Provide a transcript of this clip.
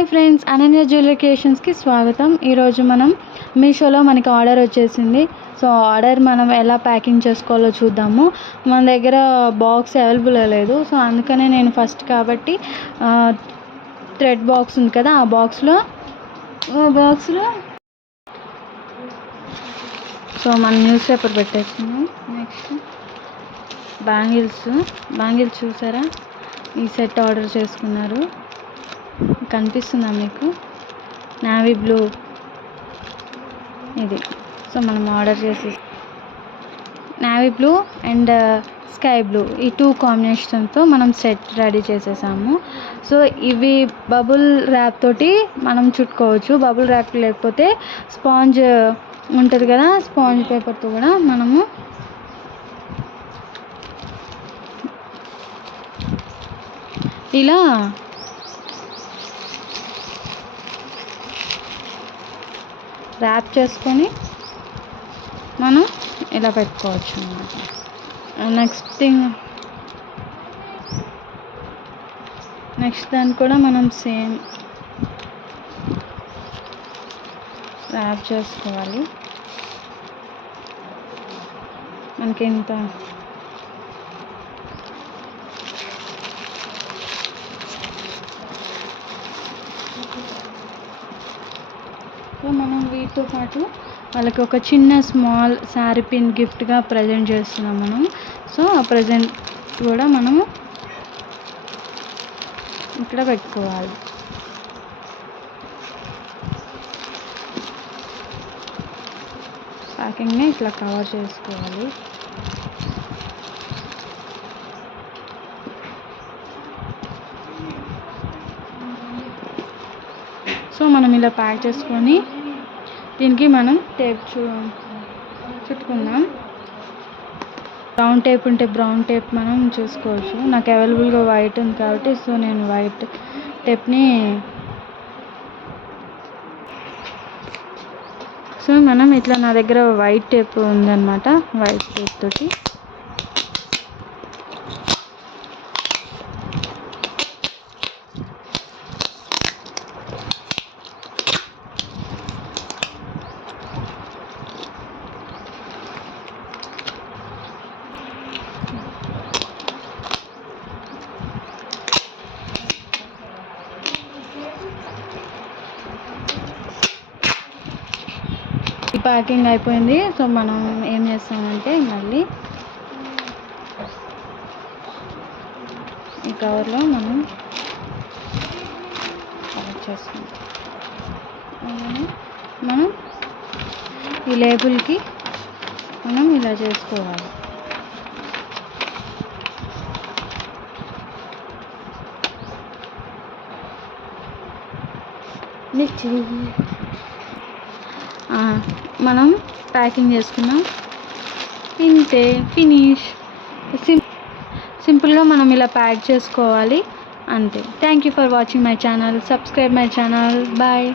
Hi friends, Ananya jewellery క్రియేషన్స్కి స్వాగతం. ఈరోజు మనం మీషోలో మనకి ఆర్డర్ వచ్చేసింది. సో ఆర్డర్ మనం ఎలా ప్యాకింగ్ చేసుకోవాలో చూద్దాము. మన దగ్గర బాక్స్ అవైలబుల్ లేదు, సో అందుకనే నేను ఫస్ట్ కాబట్టి థ్రెడ్ బాక్స్ ఉంది కదా, ఆ బాక్స్లో సో మనం న్యూస్ పేపర్ పెట్టేస్తున్నాం. నెక్స్ట్ బ్యాంగిల్స్ చూసారా, ఈ సెట్ ఆర్డర్ చేసుకున్నారు. కనిపిస్తుందా మీకు? నావీ బ్లూ ఇది. సో మనం ఆర్డర్ చేసి navy blue and sky blue, ఈ 2 కాంబినేషన్తో మనం సెట్ రెడీ చేసేసాము. సో ఇవి బబుల్ ర్యాప్ తోటి మనం చుట్టుకోవచ్చు. బబుల్ ర్యాప్ లేకపోతే స్పాంజ్ ఉంటుంది కదా, స్పాంజ్ పేపర్తో కూడా మనము ఇలా ర్యాప్ చేసుకొని మనం ఇలా పెట్టుకోవచ్చు అన్నమాట. నెక్స్ట్ దాన్ని కూడా మనం సేమ్ ర్యాప్ చేసుకోవాలి. మనకి ఇంత సో మనం వీటితో పాటు వాళ్ళకి ఒక చిన్న స్మాల్ శారీ పిన్ గిఫ్ట్గా ప్రజెంట్ చేస్తున్నాం మనం. సో ఆ ప్రజెంట్ కూడా మనము ఇక్కడ పెట్టుకోవాలి. ప్యాకింగ్ని ఇట్లా కవర్ చేసుకోవాలి. సో మనం ఇలా ప్యాక్ చేసుకొని దీనికి మనం టేప్ చుట్టుకుందాం. బ్రౌన్ టేప్ ఉంటే బ్రౌన్ టేప్ మనం చూసుకోవచ్చు. నాకు అవైలబుల్గా వైట్ ఉంది కాబట్టి సో నేను వైట్ టేప్ని సో మనం ఇట్లా నా దగ్గర వైట్ టేప్ ఉందన్నమాట. వైట్ టేప్ తోటి ప్యాకింగ్ అయిపోయింది. సో మనం ఏం చేస్తామంటే మళ్ళీ ఈ కవర్లో మనం కలెక్ట్ చేసుకుంటాం. మనం ఈ లేబుల్కి మనం ఇలా చేసుకోవాలి. మనం ప్యాకింగ్ చేసుకున్నాం, ఇంతే, ఫినిష్. సింపుల్గా మనం ఇలా ప్యాక్ చేసుకోవాలి అంతే. Thank you for watching my channel. Subscribe my channel. Bye.